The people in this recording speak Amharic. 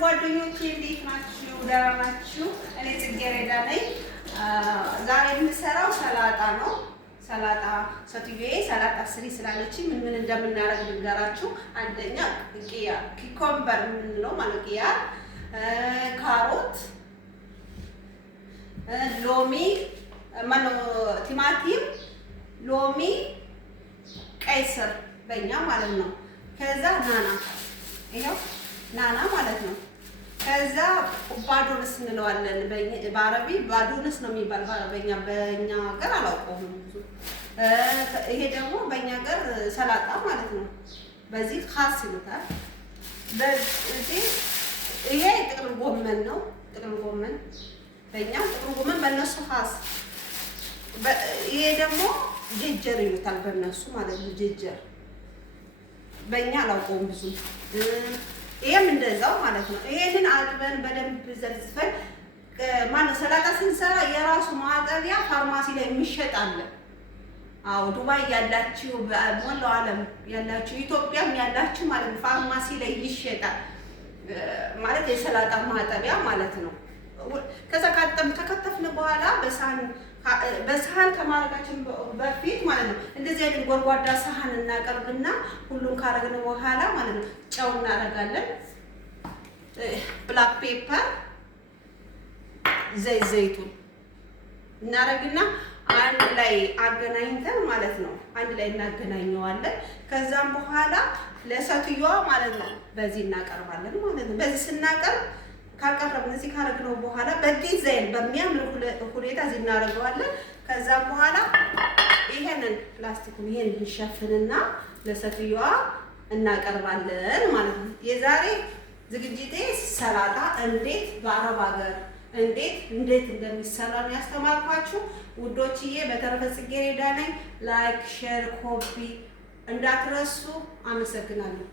ጓደኞቼ እንዴት ናችሁ? ደህና ናችሁ? እኔ ጽጌረዳ ነኝ። ዛሬ የምሰራው ሰላጣ ነው። ሰላጣ ሴትዮዬ ሰላጣ ስሪ ስላለች ምን ምን እንደምናደርግ ልንገራችሁ። አንደኛ ኪኮምበር የምንለው ማለት ቂያር፣ ካሮት፣ ሎሚ ቲማቲም፣ ሎሚ፣ ቀይ ስር በእኛ ማለት ነው። ከዛ ናና ይሄው ናና ማለት ነው። ከዛ ባዶንስ እንለዋለን በአረቢ ባዶንስ ነው የሚባል በኛ ሀገር አላውቀውም ብዙ። ይሄ ደግሞ በእኛ ሀገር ሰላጣ ማለት ነው። በዚህ ካስ ይሉታል። በዚህ ይሄ ጥቅል ጎመን ነው። ጥቅል ጎመን በእኛ ጥቅል ጎመን በእነሱ ካስ። ይሄ ደግሞ ጅጀር ይሉታል በእነሱ ማለት ነው። ጅጀር በእኛ አላውቀውም ብዙ። ይሄም እንደዛው ማለት ነው። ይሄንን አጥበን በደንብ ዘርዝፈን ማነው ሰላጣ ስንሰራ የራሱ ማጠቢያ ፋርማሲ ላይ የሚሸጥ አለ። አዎ ዱባይ ያላችሁ በሞላው ዓለም ያላችሁ ኢትዮጵያም ያላችሁ ማለት ነው ፋርማሲ ላይ ይሸጣል ማለት የሰላጣ ማጠቢያ ማለት ነው። ከዛ ከከተፍን በኋላ በሳህን ከማድረጋችን በፊት ማለት ነው እንደዚህ አይነት ጎድጓዳ ሳህን እናቀርብና ሁሉን ካረግን በኋላ ማለት ነው ጨው እናደርጋለን፣ ብላክ ፔፐር፣ ዘይቱን እናደርግና አንድ ላይ አገናኝተን ማለት ነው አንድ ላይ እናገናኘዋለን። ከዛም በኋላ ለሴትዮዋ ማለት ነው በዚህ እናቀርባለን ማለት ነው። በዚህ ስናቀርብ ካቀረብን እዚህ ካረግነው በኋላ በዲዛይን በሚያምር ሁኔታ እዚህ እናደርገዋለን። ከዛም በኋላ ይሄንን ፕላስቲኩን ይሄን እንሸፍንና ለሴትዮዋ እናቀርባለን ማለት ነው። የዛሬ ዝግጅቴ ሰላጣ እንዴት በአረብ ሀገር እንዴት እንደሚሰራ ነው ያስተማርኳችሁ ውዶችዬ። በተረፈ ጽጌረዳ ነኝ። ላይክ፣ ሼር፣ ኮፒ እንዳትረሱ። አመሰግናለሁ።